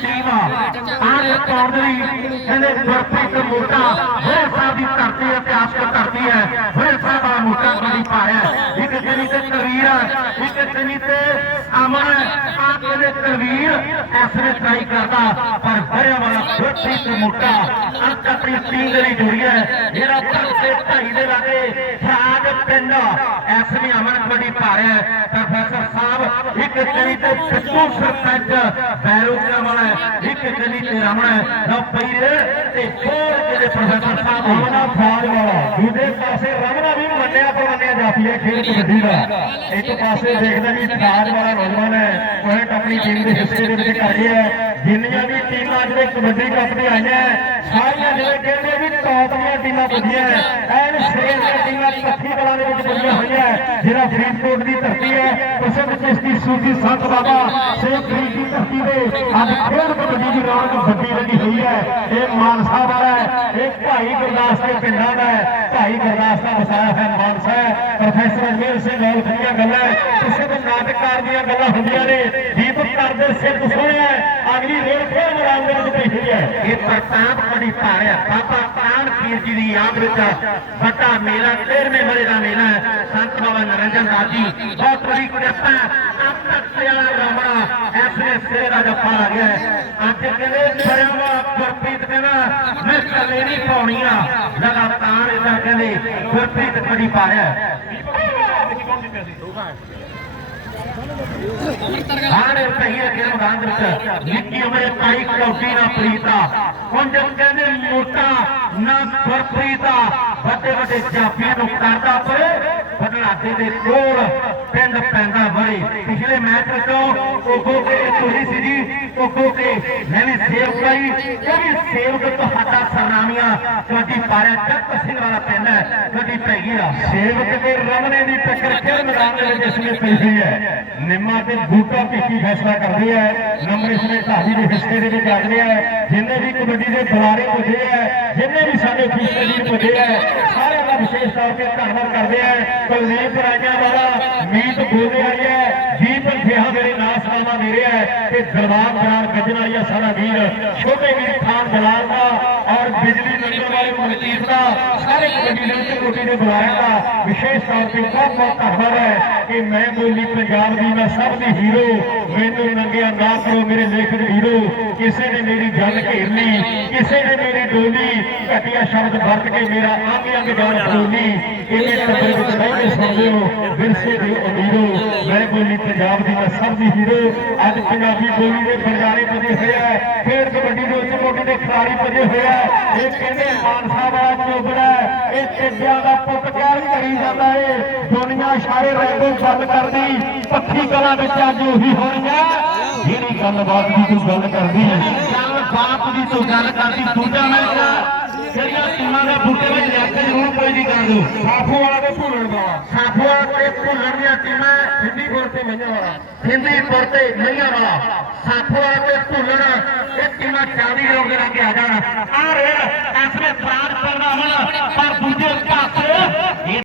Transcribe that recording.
Team ਆਹ record ਲਈ ਕਹਿੰਦੇ ਗੁਰਪ੍ਰੀਤ ਮੋਟਾ ਹੋਏ ਸਾਹਿਬ ਦੀ ਧਰਤੀ ਇਤਿਹਾਸਕ ਧਰਤੀ ਹੈ ਹੋਏ ਸਾਹਿਬ ਦਾ ਮੋਟਾ ਕਬੱਡੀ ਪਾਇਆ ਇੱਕ ਜਣੀ ਤੇ ਕਵੀਰ ਇੱਕ ਜਣੀ ਤੇ ਅਮਨ ਆ। ਕਹਿੰਦੇ ਕਵੀਰ ਐਸਨੇ ਟਰਾਈ ਕਰਦਾ, ਪਰ ਭਰਿਆ ਵਾਲਾ ਗੁਰਪ੍ਰੀਤ ਮੋਟਾ ਅੰਕ ਆਪਣੀ ਟੀਮ ਦੇ ਲਈ ਜੁੜਿਆ ਜਿਹੜਾ ਭਗਤੇ ਢਾਈ ਦੇ ਲਾਗੇ ਫਰਾਜ ਪਿੰਡ ਐਸਨੇ ਅਮਨ ਬੜੀ ਪਾ ਰਿਹਾ ਇੱਕ ਜਣੀ ਤੇ ਸਿੱਧੂ ਸਰਪੰਚ ਬੈਰੋਕਾ ਵਾਲਾ ਇੱਕ ਜਣੀ ਤੇ ਰਮਣ ਲੋ ਪਈਏ ਤੇ ਹੋਰ ਜਿਹੜੇ ਪ੍ਰੋਫੈਸਰ ਸਾਹਿਬ ਰਮਨਾ ਫੌਜ ਵਾਲਾ। ਦੂਜੇ ਪਾਸੇ ਰਮਨਾ ਵੀ ਮੰਨਿਆ ਪਰਮੰਨਿਆ ਜਾਤੀ ਹੈ, ਖੇਡ ਕਬੱਡੀ ਦਾ। ਇੱਕ ਪਾਸੇ ਦੇਖਦਾ ਵੀ ਫੌਜ ਵਾਲਾ ਨੌਜਵਾਨ ਹੈ ਪੁਆਇੰਟ ਆਪਣੀ ਟੀਮ ਦੇ ਹਿੱਸੇ ਦੇ ਵਿੱਚ ਕਰ ਗਿਆ। ਜਿੰਨੀਆਂ ਵੀ ਟੀਮਾਂ ਜਿਹੜੇ ਕਬੱਡੀ ਕੱਪ ਦੇ ਆਈਆਂ, ਸਾਰੀਆਂ ਜਿਵੇਂ ਕਹਿੰਦੇ ਵੀ ਟੌਪ ਦੀਆਂ ਟੀਮਾਂ ਪੁੱਜੀਆਂ ਐਨ ਸੇਲ ਦੀਆਂ ਟੀਮਾਂ ਪੱਖੀ ਕਲਾਂ ਦੇ ਵਿੱਚ ਪੁੱਜੀਆਂ ਹੋਈਆਂ। ਜਿਹੜਾ ਫਰੀਦਕੋਟ ਦੀ ਧਰਤੀ ਹੈ, ਪ੍ਰਸਿੱਧ ਚਿਸ਼ਤੀ ਸੂਫੀ ਸੰਤ ਬਾਬਾ ਸ਼ੇਖ ਫਰੀਦ ਦੀ ਧਰਤੀ ਤੇ ਅੱਜ ਖੇਡ ਕਬੱਡੀ ਦੀ ਰੌਣਕ ਵੱਡੀ ਲੱਗੀ ਹੋਈ ਹੈ। ਇਹ ਮਾਨਸਾ ਵਾਲਾ ਹੈ, ਇਹ ਭਾਈ ਗੁਰਦਾਸ ਦੇ ਪਿੰਡਾਂ ਦਾ ਹੈ, ਭਾਈ ਗੁਰਦਾਸ ਦਾ ਵਸਾਇਆ ਹੈ ਮਾਨਸਾ ਹੈ। ਪ੍ਰੋਫੈਸਰ ਅਜਮੇਰ ਸਿੰਘ ਗੌਲਖ ਦੀਆਂ ਗੱਲਾਂ ਪ੍ਰਸਿੱਧ ਨਾਟਕਕਾਰ ਦੀਆਂ ਗੱਲਾਂ ਹੁੰਦੀਆਂ ਨੇ। ਦੀਪਕ ਕਰਦੇ ਸਿਰ ਸੁਣਿਆ ਅਗਲੀ ਰੇਲ ਫੇਰ ਮੈਦਾਨ ਦੇ ਵਿੱਚ ਪਈ ਹੋਈ ਹੈ। ਇਹ ਪ੍ਰਤਾਪ ਬੜੀ ਪਾ ਬਾਬਾ ਪੀਰ ਜੀ ਦੀ ਯਾਦ ਵਿੱਚ ਵੱਡਾ ਮੇਲਾ 13ਵੇਂ ਵਰੇ ਦਾ ਮੇਲਾ ਹੈ। ਸੰਤ ਬਾਬਾ ਨਰਿੰਦਰ ਦਾਸ ਜੀ, ਬਹੁਤ ਬੜੀ ਕਿਰਪਾ ਅੰਤਰ ਸਿਆਲਾ ਰਾਮਣਾ ਐਸਨੇ ਸਿਰੇ ਦਾ ਜੱਫਾ ਆ ਗਿਆ ਅੱਜ ਕਹਿੰਦੇ ਛੜਿਆਵਾ ਗੁਰਪ੍ਰੀਤ ਕਹਿੰਦਾ, ਮੈਂ ਕੱਲੇ ਨਹੀਂ ਪਾਉਣੀਆਂ ਲਗਾਤਾਰ ਇਦਾਂ ਕਹਿੰਦੇ, ਗੁਰਪ੍ਰੀਤ ਕਬੱਡੀ ਪਾ ਹੈ। ਹਾਰੇ ਪਹੀਏ ਕੇ ਮੈਦਾਨ ਵਿੱਚ ਨਿੱਕੀ ਉਮਰੇ ਪਾਈ ਕੌਟੀ ਨਾ ਪ੍ਰੀਤਾ ਹੁਣ ਕੁੰਜ ਕਹਿੰਦੇ ਮੋਟਾ ਨਾ ਗੁਰਪ੍ਰੀਤਾ ਵੱਡੇ ਵੱਡੇ ਜਾਪੀਆਂ ਨੂੰ ਕਰਦਾ ਪਏ ਬਦਲਾਦੇ ਦੇ ਕੋਲ ਪਿੰਡ ਪੈਂਦਾ ਵਰੇ ਪਿਛਲੇ ਮੈਚ ਵਿੱਚੋਂ ਕੋਕੋ ਕੇ ਤੁਸੀਂ ਸੀ ਜੀ ਕੋਕੋ ਕੇ ਮੈਂ ਵੀ ਸੇਵ ਕਰੀ ਇਹ ਵੀ ਸੇਵਕ ਤੁਹਾਡਾ ਸਰਨਾਮੀਆਂ ਕਬੱਡੀ ਪਾਰਿਆ ਚੱਕ ਸਿੰਘ ਵਾਲਾ ਪਿੰਡ ਹੈ। ਕਬੱਡੀ ਪੈ ਗਈ ਆ ਸੇਵਕ ਤੇ ਰਮਨੇ ਦੀ ਟੱਕਰ ਖੇਡ ਮੈਦਾਨ ਦੇ ਵਿੱਚ ਇਸ ਵੇਲੇ ਪਈ ਹੋਈ ਹੈ। ਨਿੰਮਾ ਤੇ ਬੂਟਾ ਭਿੱਖੀ ਫੈਸਲਾ ਕਰਦੇ ਆ। ਨੰਬਰ ਇਸ ਵੇਲੇ ਦੇ ਹਿੱਸੇ ਦੇ ਵਿੱਚ ਆਜਦੇ ਆ। ਜਿੰਨੇ ਵੀ ਕਬੱਡੀ ਦੇ ਬੁਲਾਰੇ ਪੁੱਜੇ ਆ, ਜਿੰਨੇ ਵੀ ਸਾਡੇ ਫੀਸਰ ਜੀ ਪੁੱਜੇ ਆ ਸਾਰਿਆਂ ਵਿਸ਼ੇਸ਼ ਤੌਰ ਤੇ ਧੰਨਵਾਦ ਕਰਦੇ ਆ ਕੁਲਦੀਪ ਰਾਜਾ ਵਾਲਾ, ਮੀਤ ਬੋਲੇ ਵਾਲੀ ਹੈ, ਜੀਤ ਫੇਹਾ ਮੇਰੇ ਨਾਲ ਸਲਾਮਾ ਦੇ ਰਿਹਾ ਹੈ ਤੇ ਦਰਬਾਰ ਬਰਾਰ ਗੱਜਣ ਵਾਲੀ ਆ ਸਾਡਾ ਵੀਰ, ਛੋਟੇ ਵੀਰ ਖਾਨ ਜਲਾਲ ਦਾ ਔਰ ਬਿਜਲੀ ਨੰਗਲ ਵਾਲੇ ਮਨਕੀਰ ਦਾ, ਸਾਰੇ ਕਬੱਡੀ ਦੇ ਵਿੱਚ ਕੋਟੀ ਦੇ ਬੁਲਾਰਿਆਂ ਦਾ ਵਿਸ਼ੇਸ਼ ਤੌਰ ਤੇ ਬਹੁਤ ਬਹੁਤ ਧੰਨਵਾਦ ਹੈ ਕਿ ਮੈਂ ਬੋਲੀ ਪੰਜਾਬ ਦੀ, ਮੈਂ ਸਭ ਦੀ ਹੀਰੋ, ਮੈਨੂੰ ਨੰਗਿਆ ਨਾ ਕਰੋ ਮੇਰੇ ਲੇਖਕ ਹੀਰੋ ਕਿਸੇ ਨੇ ਮੇਰੀ ਗੱਲ ਘੇਰ ਲਈ ਕਿਸੇ ਨੇ ਮੇਰੀ ਡੋਲੀ ਘਟਿਆ ਸ਼ਬਦ ਵਰਤ ਕੇ ਮੇਰਾ ਅੰਗ ਅੰਗ ਜਾਨ ਫਰੋਲੀ ਇਹਨੇ ਟੱਬਰ ਵਿੱਚ ਰਹਿ ਸੁਣਦੇ ਹੋ, ਵਿਰਸੇ ਦੇ ਅਮੀਰੋ। ਮੈਂ ਬੋਲੀ ਪੰਜਾਬ ਦੀ ਮੈਂ ਦੀ ਹੀਰੋ। ਅੱਜ ਪੰਜਾਬੀ ਬੋਲੀ ਦੇ ਬੰਜਾਰੇ ਪੁੱਜੇ ਹੋਏ ਆ। ਖੇਡ ਕਬੱਡੀ ਦੇ ਉੱਚ ਕੋਟੀ ਦੇ ਖਿਡਾਰੀ ਪੁੱਜੇ ਹੋਏ ਆ। ਇਹ ਕਹਿੰਦੇ ਮਾਨਸਾ ਵਾਲਾ ਚੋਬੜਾ ਇਹ ਟਿੱਡਿਆਂ ਦਾ ਪੁੱਤ ਕਹਿ ਕਰੀ ਜਾਂਦਾ ਏ। ਦੁਨੀਆ ਸਾਰੇ ਰਹਿੰਦੇ ਗੱਲ ਕਰਦੀ। ਪੱਖੀ ਕਲਾ ਵਿੱਚ ਅੱਜ ਉਹੀ ਹੋਣੀ ਆ ਜਿਹੜੀ ਗੱਲਬਾਤ ਦੀ ਤੂੰ ਗੱਲ ਕਰਦੀ ਹੈ। ਗੱਲ ਬਾਪ ਦੀ ਤੋਂ ਗੱਲ ਕਰਦੀ ਦੂਜਾ ਮੈਚ ਜਿਹੜੀਆਂ ਟੀਮਾਂ ਦੇ ਬੂਟੇ ਵਿੱਚ ਲਿਖ ਕੇ ਜ਼ਰੂਰ ਕੋਈ ਨਹੀਂ ਕਰ ਦਿਓ ਸਾਫੋ ਵਾਲਾ ਤੇ ਭੁੱਲਣ ਦਾ ਸਾਫੂਆ ਤੇ ਭੁੱਲਣ ਦੀਆਂ ਟੀਮਾਂ ਹਿੰਦੀਪੁਰ ਤੇ ਮਈਆਂ ਵਾਲਾ। ਹਿੰਦੀਪੁਰ ਤੇ ਮਈਆਂ ਵਾਲਾ। ਸਾਫੂਆ ਤੇ ਭੁੱਲਣ ਇਹ ਟੀਮਾਂ ਚਾਂਦੀ ਰੋਗ ਲਾ ਕੇ ਆ ਜਾਣ। ਆ ਰੇਡ ਐਸਨੇ ਪ੍ਰਾਣ ਕਰਨਾ ਹੁਣ।